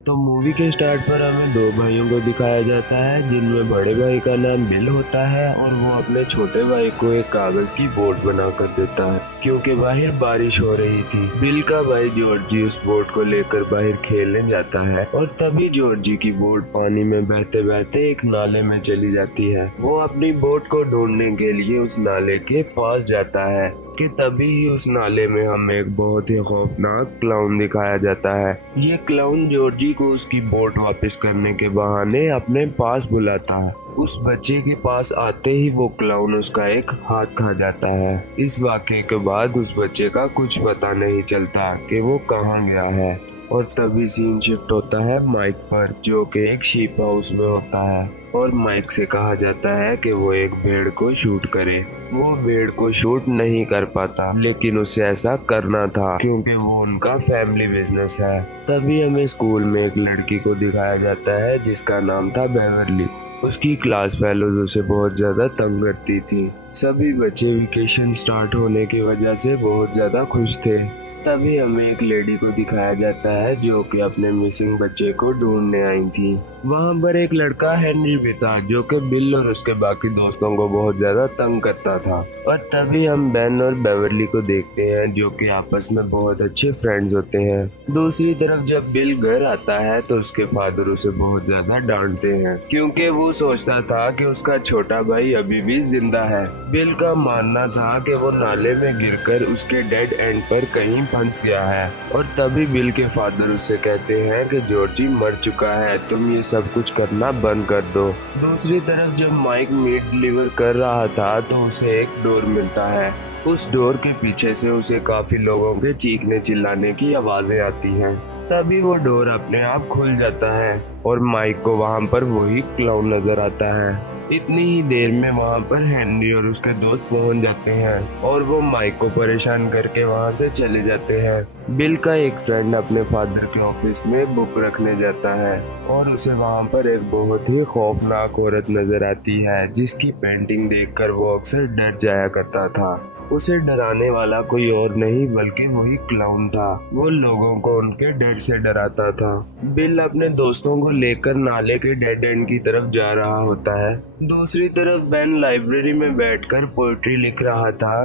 तो मूवी के स्टार्ट पर हमें दो भाइयों को दिखाया जाता है जिनमें बड़े भाई का नाम बिल होता है और वो अपने छोटे भाई को एक कागज की बोट बनाकर देता है क्योंकि बाहर बारिश हो रही थी। बिल का भाई जॉर्जी उस बोट को लेकर बाहर खेलने जाता है और तभी जॉर्जी की बोट पानी में बहते बहते एक नाले में चली जाती है। वो अपनी बोट को ढूंढने के लिए उस नाले के पास जाता है कि तभी ही उस नाले में हमें एक बहुत ही खौफनाक क्लाउन दिखाया जाता है। ये क्लाउन जॉर्जी को उसकी बोट वापस करने के बहाने अपने पास बुलाता है। उस बच्चे के पास आते ही वो क्लाउन उसका एक हाथ खा जाता है। इस वाक़ये के बाद उस बच्चे का कुछ पता नहीं चलता कि वो कहाँ गया है और तभी सीन शिफ्ट होता है माइक पर जो कि एक शीप हाउस में होता है और माइक से कहा जाता है कि वो एक भेड़ को शूट करे। वो भेड़ को शूट नहीं कर पाता लेकिन उसे ऐसा करना था क्योंकि वो उनका फैमिली बिजनेस है। तभी हमें स्कूल में एक लड़की को दिखाया जाता है जिसका नाम था बेवरली। उसकी क्लास फेलोज उसे बहुत ज्यादा तंग करती थी। सभी बच्चे वेकेशन स्टार्ट होने की वजह से बहुत ज्यादा खुश थे। तभी हमें एक लेडी को दिखाया जाता है जो कि अपने मिसिंग बच्चे को ढूंढने आई थी। वहाँ पर एक लड़का हेनरी भी था जो कि बिल और उसके बाकी दोस्तों को बहुत ज्यादा तंग करता था। और तभी हम बेन और बेवरली को देखते हैं जो कि आपस में बहुत अच्छे फ्रेंड्स होते हैं। दूसरी तरफ जब बिल घर आता है तो उसके फादर उसे बहुत ज्यादा डांटते हैं क्योंकि वो सोचता था कि उसका छोटा भाई अभी भी जिंदा है। बिल का मानना था कि वो नाले में गिरकर उसके डेड एंड पर कहीं फंस गया है और तभी बिल के फादर उससे कहते हैं कि जॉर्जी मर चुका है, तुम ये सब कुछ करना बंद कर दो। दूसरी तरफ जब माइक मीट डिलीवर कर रहा था तो उसे एक डोर मिलता है। उस डोर के पीछे से उसे काफी लोगों के चीखने चिल्लाने की आवाजें आती हैं। तभी वो डोर अपने आप खुल जाता है और माइक को वहाँ पर वही क्लाउन नजर आता है। इतनी ही देर में वहाँ पर हेनरी और उसके दोस्त पहुँच जाते हैं और वो माइक को परेशान करके वहाँ से चले जाते हैं। बिल का एक फ्रेंड अपने फादर के ऑफिस में बुक रखने जाता है और उसे वहाँ पर एक बहुत ही खौफनाक औरत नजर आती है जिसकी पेंटिंग देखकर वो अक्सर डर जाया करता था। उसे डराने वाला कोई और नहीं बल्कि वही क्लाउन था। वो लोगों को उनके डर से डराता था। बिल अपने दोस्तों को लेकर नाले के डेड एंड की तरफ जा रहा होता है। दूसरी तरफ बेन लाइब्रेरी में बैठकर पोएट्री लिख रहा था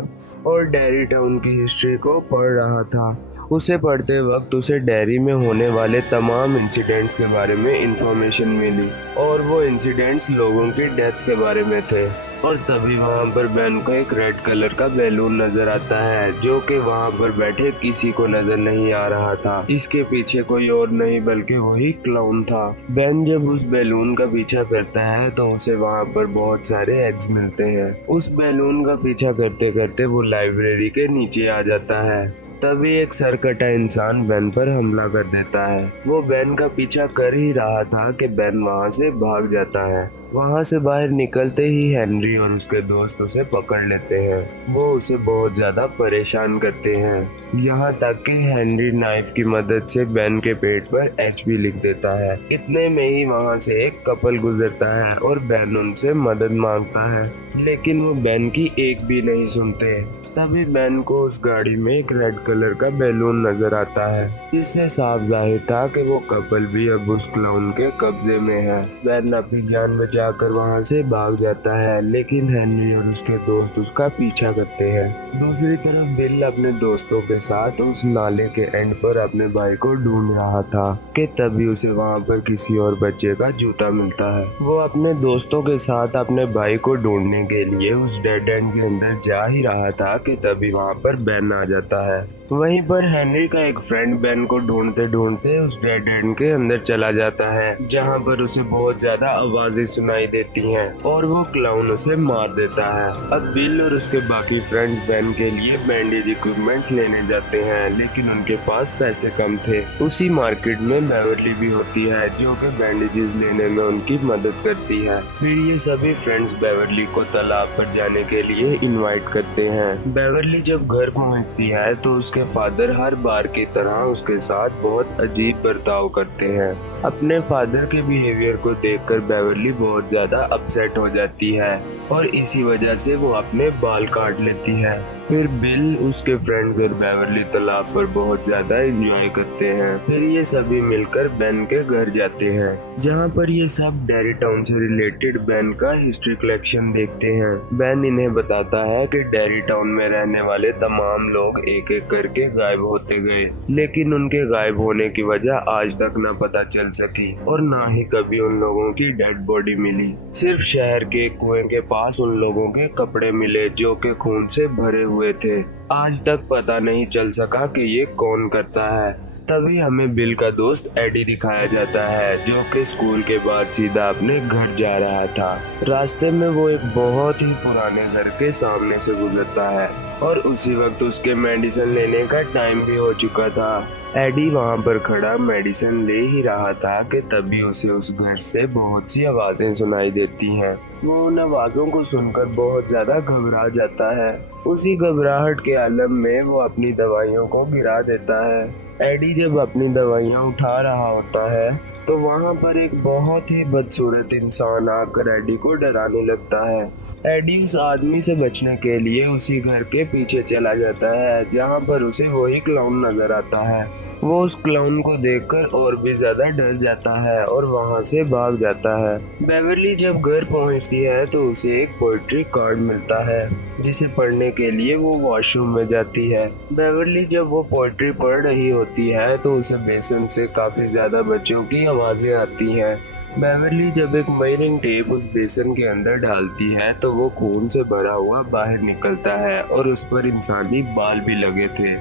और डेरी टाउन की हिस्ट्री को पढ़ रहा था। उसे पढ़ते वक्त उसे डेरी में होने वाले तमाम इंसिडेंट्स के बारे में इंफॉर्मेशन मिली और वो इंसिडेंट्स लोगों की डेथ के बारे में थे। और तभी वहाँ पर बेन को एक रेड कलर का बैलून नजर आता है जो कि वहाँ पर बैठे किसी को नजर नहीं आ रहा था। इसके पीछे कोई और नहीं बल्कि वही क्लाउन था। बेन जब उस बैलून का पीछा करता है तो उसे वहाँ पर बहुत सारे एग्स मिलते हैं। उस बैलून का पीछा करते करते वो लाइब्रेरी के नीचे आ जाता है। तभी एक सरकटा इंसान बेन पर हमला कर देता है। वो बेन का पीछा कर ही रहा था कि बेन वहाँ से भाग जाता है। वहाँ से बाहर निकलते ही हेनरी और उसके दोस्त उसे पकड़ लेते हैं। वो उसे बहुत ज्यादा परेशान करते हैं यहाँ तक कि हेनरी नाइफ की मदद से बेन के पेट पर एच भी लिख देता है। इतने में ही वहाँ से एक कपल गुजरता है और बेन उनसे मदद मांगता है लेकिन वो बेन की एक भी नहीं सुनते। तभी बेन को उस गाड़ी में एक रेड कलर का बैलून नजर आता है। इससे साफ जाहिर था कि वो कपल भी अब उस क्लाउन के कब्जे में है। बेन अपनी जान बचाकर वहाँ से भाग जाता है लेकिन हेनरी और उसके दोस्त उसका पीछा करते हैं। दूसरी तरफ बिल अपने दोस्तों के साथ उस नाले के एंड पर अपने भाई को ढूंढ रहा था कि तभी उसे वहाँ पर किसी और बच्चे का जूता मिलता है। वो अपने दोस्तों के साथ अपने भाई को ढूंढने के लिए उस डेड एंड के अंदर जा ही रहा था कि तभी वहाँ पर बेन आ जाता है। वहीं पर हेनरी का एक फ्रेंड बेन को ढूंढते ढूंढते उस डेड एंड के अंदर चला जाता है जहाँ पर उसे बहुत ज्यादा आवाजें सुनाई देती हैं और वो क्लाउन उसे मार देता है। अब बिल और उसके बाकी फ्रेंड्स बेन के लिए बैंडेज इक्विपमेंट्स लेने जाते हैं लेकिन उनके पास पैसे कम थे। उसी मार्केट में बेवरली भी होती है जो कि बैंडेजेस लेने में उनकी मदद करती है। फिर ये सभी फ्रेंड्स बेवरली को तालाब पर जाने के लिए इनवाइट करते हैं। बेवरली जब घर पहुंचती है तो उसके फादर हर बार की तरह उसके साथ बहुत अजीब बर्ताव करते हैं। अपने फादर के बिहेवियर को देखकर बेवरली बहुत ज्यादा अपसेट हो जाती है और इसी वजह से वो अपने बाल काट लेती है। फिर बिल, उसके फ्रेंड्स और बेवरली तालाब पर बहुत ज्यादा एंजॉय करते हैं। फिर ये सभी मिलकर बेन के घर जाते हैं, जहाँ पर ये सब डेरी टाउन से रिलेटेड बेन का हिस्ट्री कलेक्शन देखते हैं। बेन इन्हें बताता है कि डेरी टाउन में रहने वाले तमाम लोग एक एक करके गायब होते गए, लेकिन उनके गायब होने की वजह आज तक न पता चल सकी और ना ही कभी उन लोगों की डेड बॉडी मिली। सिर्फ शहर के कुएं के पास उन लोगों के कपड़े मिले जो कि खून से भरे हुए थे। आज तक पता नहीं चल सका कि ये कौन करता है। तभी हमें बिल का दोस्त एडी दिखाया जाता है, जो कि स्कूल के बाद सीधा अपने घर जा रहा था। रास्ते में वो एक बहुत ही पुराने घर के सामने से गुजरता है और उसी वक्त उसके मेडिसिन लेने का टाइम भी हो चुका था। एडी वहाँ पर खड़ा मेडिसिन ले ही रहा था कि तभी उसे उस घर से बहुत सी आवाजें सुनाई देती हैं। वो उन आवाजों को सुनकर बहुत ज्यादा घबरा जाता है। उसी घबराहट के आलम में वो अपनी दवाइयों को गिरा देता है। एडी जब अपनी दवाइयाँ उठा रहा होता है तो वहाँ पर एक बहुत ही बदसूरत इंसान आकर एडी को डराने लगता है। एडी उस आदमी से बचने के लिए उसी घर के पीछे चला जाता है, जहाँ पर उसे वही क्लाउन नजर आता है। वो उस क्लाउन को देखकर और भी ज्यादा डर जाता है और वहाँ से भाग जाता है। बेवरली जब घर पहुँचती है तो उसे एक पोएट्री कार्ड मिलता है, जिसे पढ़ने के लिए वो वॉशरूम में जाती है। बेवरली जब वो पोएट्री पढ़ रही होती है तो उसे बेसन से काफी ज्यादा बच्चों की आवाजें आती हैं। बेवरली जब एक मेजरिंग टेप उस बेसन के अंदर डालती है तो वो खून से भरा हुआ बाहर निकलता है और उस पर इंसानी बाल भी लगे थे,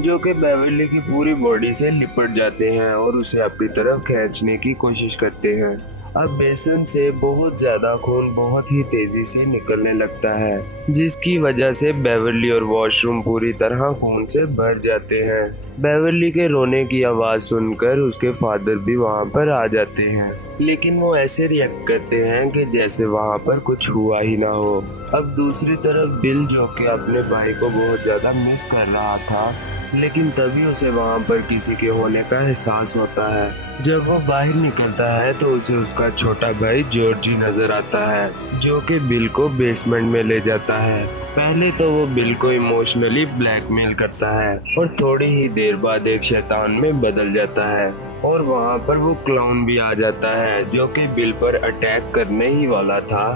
जो कि बेवरली की पूरी बॉडी से लिपट जाते हैं और उसे अपनी तरफ खींचने की कोशिश करते हैं। अब बेसन से बहुत ज्यादा खून बहुत ही तेजी से निकलने लगता है, जिसकी वजह से बेवरली और वॉशरूम पूरी तरह खून से भर जाते हैं। बेवरली के रोने की आवाज सुनकर उसके फादर भी वहाँ पर आ जाते हैं, लेकिन वो ऐसे रिएक्ट करते हैं कि जैसे वहाँ पर कुछ हुआ ही ना हो। अब दूसरी तरफ बिल, जो कि अपने भाई को बहुत ज्यादा मिस कर रहा था, लेकिन तभी उसे वहाँ पर किसी के होने का एहसास होता है। जब वो बाहर निकलता है तो उसे उसका छोटा भाई जॉर्जी नजर आता है, जो कि बिल को बेसमेंट में ले जाता है। पहले तो वो बिल को इमोशनली ब्लैकमेल करता है और थोड़ी ही देर बाद एक शैतान में बदल जाता है और वहाँ पर वो क्लाउन भी आ जाता है, जो कि बिल पर अटैक करने ही वाला था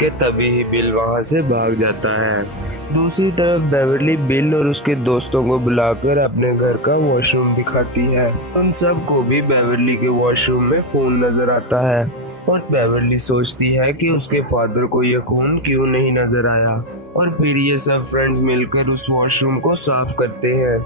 कि तभी ही बिल वहाँ से भाग जाता है। दूसरी तरफ बेवरली बिल और उसके दोस्तों को बुलाकर अपने घर का वॉशरूम दिखाती है। उन सब को भी बेवरली के वॉशरूम में खून नजर आता है और बेवरली सोचती है कि उसके फादर को यह खून क्यों नहीं नजर आया। और फिर ये सब फ्रेंड्स मिलकर उस वॉशरूम को साफ करते हैं।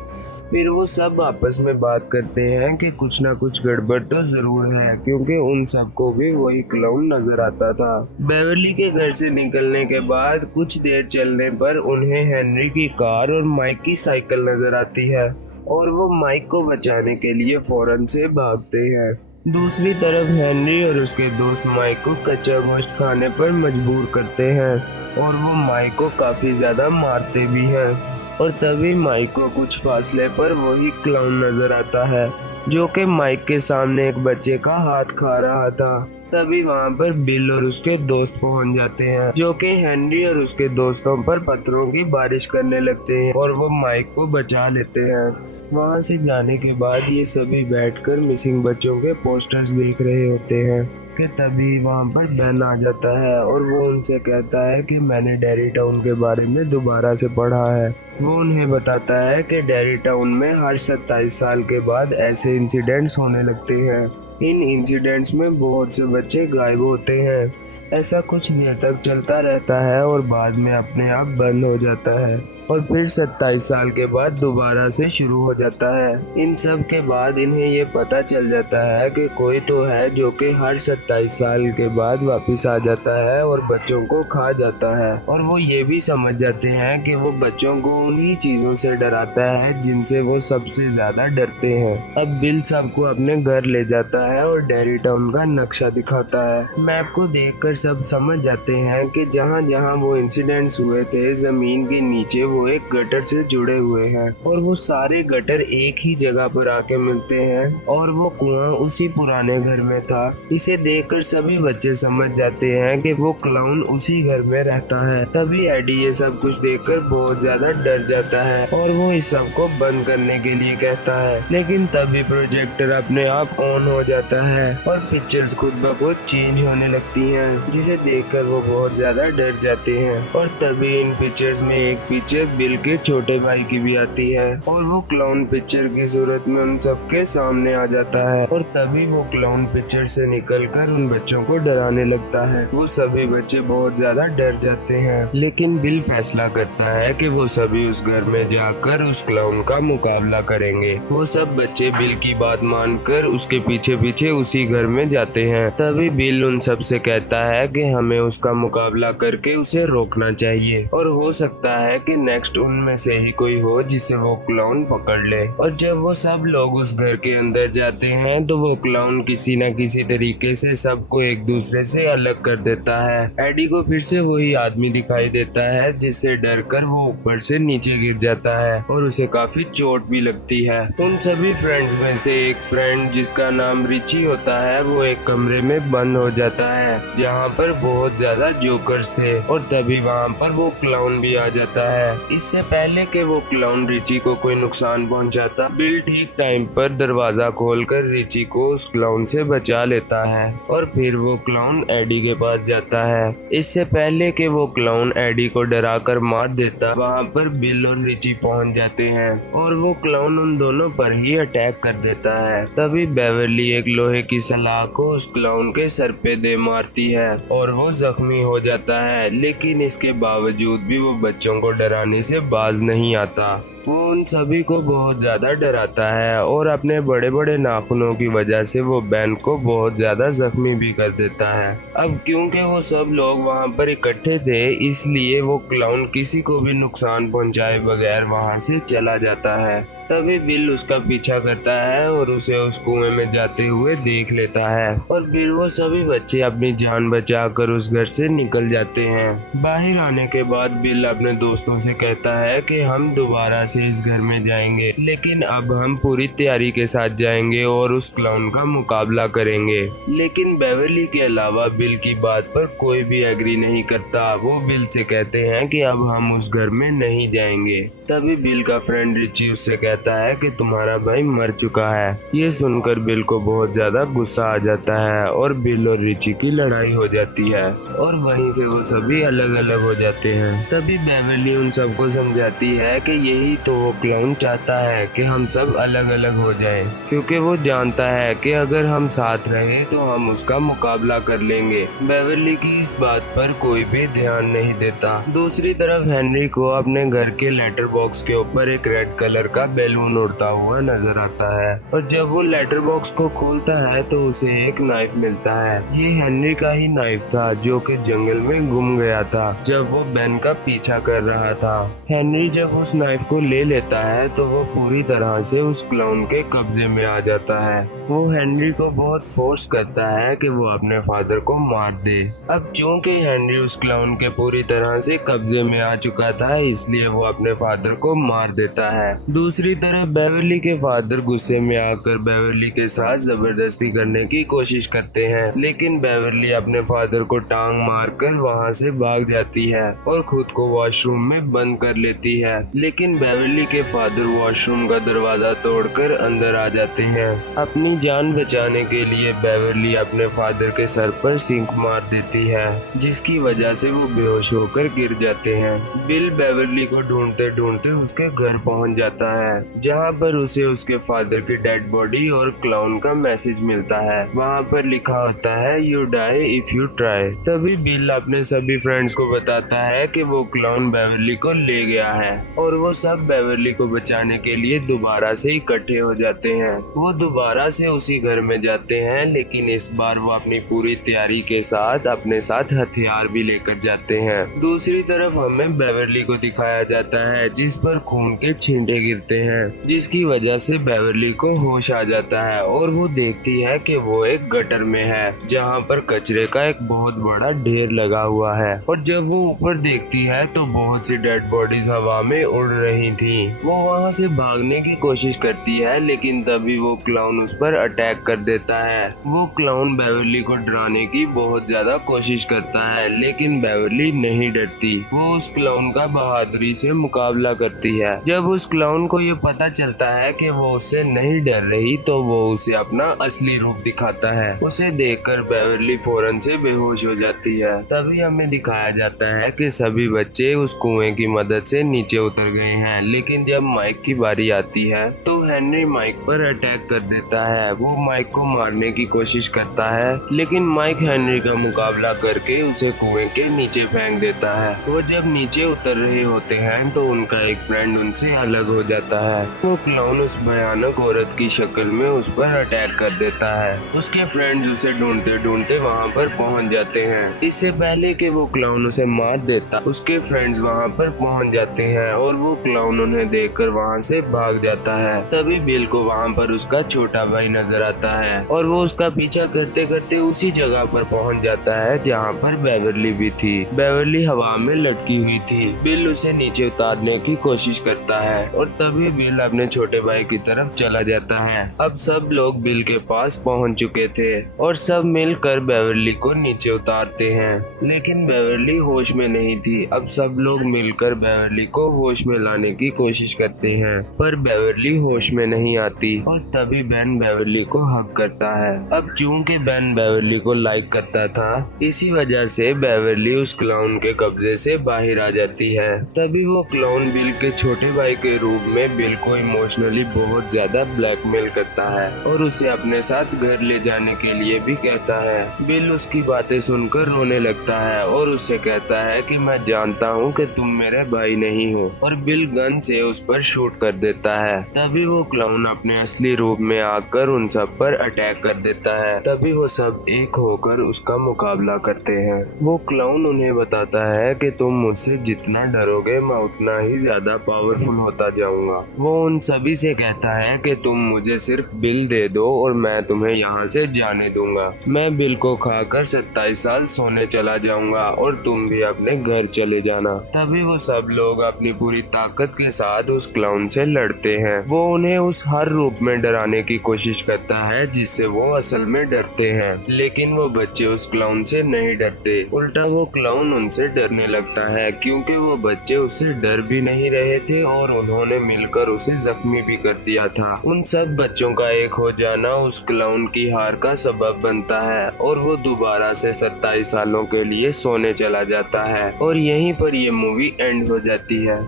फिर वो सब आपस में बात करते हैं कि कुछ ना कुछ गड़बड़ तो जरूर है, क्योंकि उन सबको भी वही क्लाउन नजर आता था। बेवरली के घर से निकलने के बाद कुछ देर चलने पर उन्हें हेनरी की कार और माइक की साइकिल नजर आती है और वो माइक को बचाने के लिए फौरन से भागते हैं। दूसरी तरफ हेनरी और उसके दोस्त माइक को कच्चा गोश्त खाने पर मजबूर करते हैं और वो माइक को काफी ज्यादा मारते भी हैं। और तभी माइक को कुछ फासले पर वही क्लाउन नजर आता है, जो कि माइक के सामने एक बच्चे का हाथ खा रहा था। तभी वहाँ पर बिल और उसके दोस्त पहुँच जाते हैं, जो कि हेनरी और उसके दोस्तों पर पत्थरों की बारिश करने लगते हैं और वो माइक को बचा लेते हैं। वहाँ से जाने के बाद ये सभी बैठकर मिसिंग बच्चों के पोस्टर्स देख रहे होते हैं कि तभी वहाँ पर बेन आ जाता है और वो उनसे कहता है कि मैंने डेरी टाउन के बारे में दोबारा से पढ़ा है। वो उन्हें बताता है कि डेरी टाउन में हर 27 साल के बाद ऐसे इंसिडेंट्स होने लगते हैं। इन इंसिडेंट्स में बहुत से बच्चे गायब होते हैं। ऐसा कुछ देर तक चलता रहता है और बाद में अपने आप बंद हो जाता है और फिर 27 साल के बाद दोबारा से शुरू हो जाता है। इन सब के बाद इन्हें ये पता चल जाता है कि कोई तो है जो कि हर 27 साल के बाद वापस आ जाता है और बच्चों को खा जाता है। और वो ये भी समझ जाते हैं कि वो बच्चों को उन्हीं चीजों से डराता है जिनसे वो सबसे ज्यादा डरते हैं। अब बिल सबको अपने घर ले जाता है और डेरी टाउन का नक्शा दिखाता है। मैप को देखकर सब समझ जाते हैं कि जहाँ जहाँ वो इंसिडेंट्स हुए थे, जमीन के नीचे वो एक गटर से जुड़े हुए हैं और वो सारे गटर एक ही जगह पर आके मिलते हैं और वो कुआं उसी पुराने घर में था। इसे देखकर सभी बच्चे समझ जाते हैं कि वो क्लाउन उसी घर में रहता है। तभी एडी ये सब कुछ देखकर बहुत ज्यादा डर जाता है और वो इस सब को बंद करने के लिए कहता है, लेकिन तभी प्रोजेक्टर अपने आप ऑन हो जाता है और पिक्चर्स खुद ब खुद चेंज होने लगती हैं, जिसे देखकर वो बहुत ज्यादा डर जाते हैं। और तभी इन पिक्चर्स में एक पिक्चर बिल के छोटे भाई की भी आती है और वो क्लाउन पिक्चर की सूरत में उन सबके सामने आ जाता है और तभी वो क्लाउन पिक्चर से निकलकर उन बच्चों को डराने लगता है। वो सभी बच्चे बहुत ज्यादा डर जाते हैं, लेकिन बिल फैसला करता है कि वो सभी उस घर में जाकर उस क्लाउन का मुकाबला करेंगे। वो सब बच्चे बिल की बात मानकर उसके पीछे पीछे उसी घर में जाते हैं। तभी बिल उन सब से कहता है कि हमें उसका मुकाबला करके उसे रोकना चाहिए और हो सकता है कि नेक्स्ट उनमें से ही कोई हो जिसे वो क्लाउन पकड़ ले। और जब वो सब लोग उस घर के अंदर जाते हैं तो वो क्लाउन किसी न किसी तरीके से सबको एक दूसरे से अलग कर देता है। एडी को फिर से वही आदमी दिखाई देता है जिससे डर कर वो ऊपर से नीचे गिर जाता है और उसे काफी चोट भी लगती है। उन सभी फ्रेंड्स में से एक फ्रेंड जिसका नाम रिची होता है वो एक कमरे में बंद हो जाता है जहाँ पर बहुत ज्यादा जोकर्स थे और तभी वहाँ पर वो क्लाउन भी आ जाता है। इससे पहले कि वो क्लाउन रिची को कोई नुकसान पहुँचाता, बिल ठीक टाइम पर दरवाजा खोलकर रिची को उस क्लाउन से बचा लेता है और फिर वो क्लाउन एडी के पास जाता है। इससे पहले कि वो क्लाउन एडी को डरा कर मार देता, वहाँ पर बिल और रिची पहुँच जाते हैं और वो क्लाउन उन दोनों पर ही अटैक कर देता है। तभी बेवरली एक लोहे की सलाख को उस क्लाउन के सर पे दे मारती है और वो जख्मी हो जाता है, लेकिन इसके बावजूद भी वो बच्चों को डराने से बाज नहीं आता। वो उन सभी को बहुत ज्यादा डराता है और अपने बड़े बड़े नाखूनों की वजह से वो बेन को बहुत ज्यादा जख्मी भी कर देता है। अब क्योंकि वो सब लोग वहाँ पर इकट्ठे थे, इसलिए वो क्लाउन किसी को भी नुकसान पहुँचाए बगैर वहाँ से चला जाता है। तभी बिल उसका पीछा करता है और उसे उस कुएं में जाते हुए देख लेता है और फिर वो सभी बच्चे अपनी जान बचाकर उस घर से निकल जाते हैं। बाहर आने के बाद बिल अपने दोस्तों से कहता है कि हम दोबारा से इस घर में जाएंगे, लेकिन अब हम पूरी तैयारी के साथ जाएंगे और उस क्लाउन का मुकाबला करेंगे। लेकिन बेवरली के अलावा बिल की बात पर कोई भी एग्री नहीं करता। वो बिल से कहते हैं कि अब हम उस घर में नहीं जाएंगे। तभी बिल का फ्रेंड रिची उससे कहता है कि तुम्हारा भाई मर चुका है। ये सुनकर बिल को बहुत ज्यादा गुस्सा आ जाता है और बिल और रिची की लड़ाई हो जाती है और वहीं से वो सभी अलग अलग हो जाते हैं। तभी बेवरली उन सबको समझाती है कि यही तो वो क्लाउन चाहता है कि हम सब अलग अलग हो जाएं, क्योंकि वो जानता है कि अगर हम साथ रहे तो हम उसका मुकाबला कर लेंगे। बेवरली की इस बात पर कोई भी ध्यान नहीं देता। दूसरी तरफ हेनरी को अपने घर के लेटर बॉक्स के ऊपर एक रेड कलर का बैलून उड़ता हुआ नजर आता है और जब वो लेटर बॉक्स को खोलता है तो उसे एक नाइफ मिलता है। ये हेनरी का ही नाइफ था जो कि जंगल में गुम गया था जब वो बेन का पीछा कर रहा था। हेनरी जब उस नाइफ को ले लेता है तो वो पूरी तरह से उस क्लाउन के कब्जे में आ जाता है। वो हेनरी को बहुत फोर्स करता है कि वो अपने फादर को मार दे। अब चूंकि हेनरी उस क्लाउन के पूरी तरह से कब्जे में आ चुका था, इसलिए वो अपने फादर को मार देता है। दूसरी तरफ बेवरली के फादर गुस्से में आकर बेवरली के साथ जबरदस्ती करने की कोशिश करते हैं, लेकिन बेवरली अपने फादर को टांग मारकर वहां से भाग जाती है और खुद को वॉशरूम में बंद कर लेती है। लेकिन बेवरली के फादर वॉशरूम का दरवाजा तोड़कर अंदर आ जाते हैं। अपनी जान बचाने के लिए बेवरली अपने फादर के सर पर सिंक मार देती है, जिसकी वजह से वो बेहोश होकर गिर जाते हैं। बिल बेवरली को ढूंढते ढूंढते उसके घर पहुंच जाता है, जहां पर उसे उसके फादर की डेड बॉडी और क्लाउन का मैसेज मिलता है। वहां पर लिखा होता है you die if you try. तभी बिल अपने सभी फ्रेंड्स को बताता है कि वो क्लाउन बेवरली को ले गया है और वो सब बेवरली को बचाने के लिए दोबारा से इकट्ठे हो जाते हैं। वो दोबारा से उसी घर में जाते हैं, लेकिन इस बार वो अपनी पूरी तैयारी के साथ अपने साथ हथियार भी लेकर जाते हैं। दूसरी तरफ हमें बेवरली को दिखाया जाता है जिस पर खून के छींटे गिरते हैं, जिसकी वजह से बेवरली को होश आ जाता है और वो देखती है कि वो एक गटर में है जहाँ पर कचरे का एक बहुत बड़ा ढेर लगा हुआ है। और जब वो ऊपर देखती है तो बहुत सी डेड बॉडीज हवा में उड़ रही थी। वो वहाँ से भागने की कोशिश करती है, लेकिन तभी वो क्लाउन उस पर अटैक कर देता है। वो क्लाउन बेवरली को डराने की बहुत ज्यादा कोशिश करता है, लेकिन बेवरली नहीं डरती। वो उस क्लाउन का बहादुरी से मुकाबला करती है। जब उस क्लाउन को ये पता चलता है कि वो उससे नहीं डर रही, तो वो उसे अपना असली रूप दिखाता है। उसे देखकर बेवरली फौरन से बेहोश हो जाती है। तभी हमें दिखाया जाता है कि सभी बच्चे उस कुएं की मदद से नीचे उतर गए हैं, लेकिन जब माइक की बारी आती है तो हेनरी माइक पर अटैक कर देता है। वो माइक को मारने की कोशिश करता है, लेकिन माइक हेनरी का मुकाबला करके उसे कुएं के नीचे फेंक देता है। वो जब नीचे उतर रहे होते हैं तो उनका एक फ्रेंड उनसे अलग हो जाता है। वो क्लाउन उस भयानक औरत की शक्ल में उस पर अटैक कर देता है। उसके फ्रेंड्स उसे ढूंढते ढूंढते वहाँ पर पहुँच जाते हैं। इससे पहले कि वो क्लाउन उसे मार देता, उसके फ्रेंड्स वहाँ पर पहुँच जाते हैं और वो क्लाउन उन्हें देखकर वहाँ से भाग जाता है। तभी बिल को वहाँ पर उसका छोटा भाई नजर आता है और वो उसका पीछा करते करते उसी जगह पर पहुँच जाता है जहाँ पर बेवरली भी थी। बेवरली हवा में लटकी हुई थी। बिल उसे नीचे उतारने की कोशिश करता है और तभी बिल अपने छोटे भाई की तरफ चला जाता है। अब सब लोग बिल के पास पहुँच चुके थे और सब मिलकर बेवरली को नीचे उतारते हैं, लेकिन बेवरली होश में नहीं थी। अब सब लोग मिलकर बेवरली को होश में लाने की कोशिश करते हैं, पर बेवरली होश में नहीं आती और तभी बेन बेवरली को हक करता है। अब चूंकि बेन बेवरली को लाइक करता था, इसी वजह से बेवरली उस क्लाउन के कब्जे से बाहर आ जाती है। तभी वो क्लाउन बिल के छोटे भाई के रूप में बिल को इमोशनली बहुत ज्यादा ब्लैकमेल करता है और उसे अपने साथ घर ले जाने के लिए भी कहता है। बिल उसकी बातें सुनकर रोने लगता है और उससे कहता है कि मैं जानता हूँ कि तुम मेरे भाई नहीं हो, और बिल गन से उस पर शूट कर देता है। तभी वो क्लाउन अपने असली रूप में आकर उन सब पर अटैक कर देता है। तभी वो सब एक होकर उसका मुकाबला करते हैं। वो क्लाउन उन्हें बताता है कि तुम मुझसे जितना डरोगे मैं उतना ही ज्यादा पावरफुल होता जाऊंगा। वो उन सभी से कहता है कि तुम मुझे सिर्फ बिल दे दो और मैं तुम्हें यहाँ से जाने दूंगा। मैं बिल को खाकर 27 साल सोने चला जाऊंगा और तुम भी अपने घर चले जाना। तभी वो सब लोग अपनी पूरी ताकत के साथ उस क्लाउन से लड़ते हैं। वो उन्हें उस हर रूप में डराने की कोशिश करता है जिससे वो असल में डरते हैं, लेकिन वो बच्चे उस क्लाउन से नहीं डरते। उल्टा वो क्लाउन उनसे डरने लगता है, क्योंकि वो बच्चे उससे डर भी नहीं रहे थे और उन्होंने मिलकर उसे जख्मी भी कर दिया था। उन सब बच्चों का एक हो जाना उस क्लाउन की हार का सबब बनता है और वो दोबारा से 27 सालों के लिए सोने चला जाता है और यहीं पर ये मूवी एंड हो जाती है।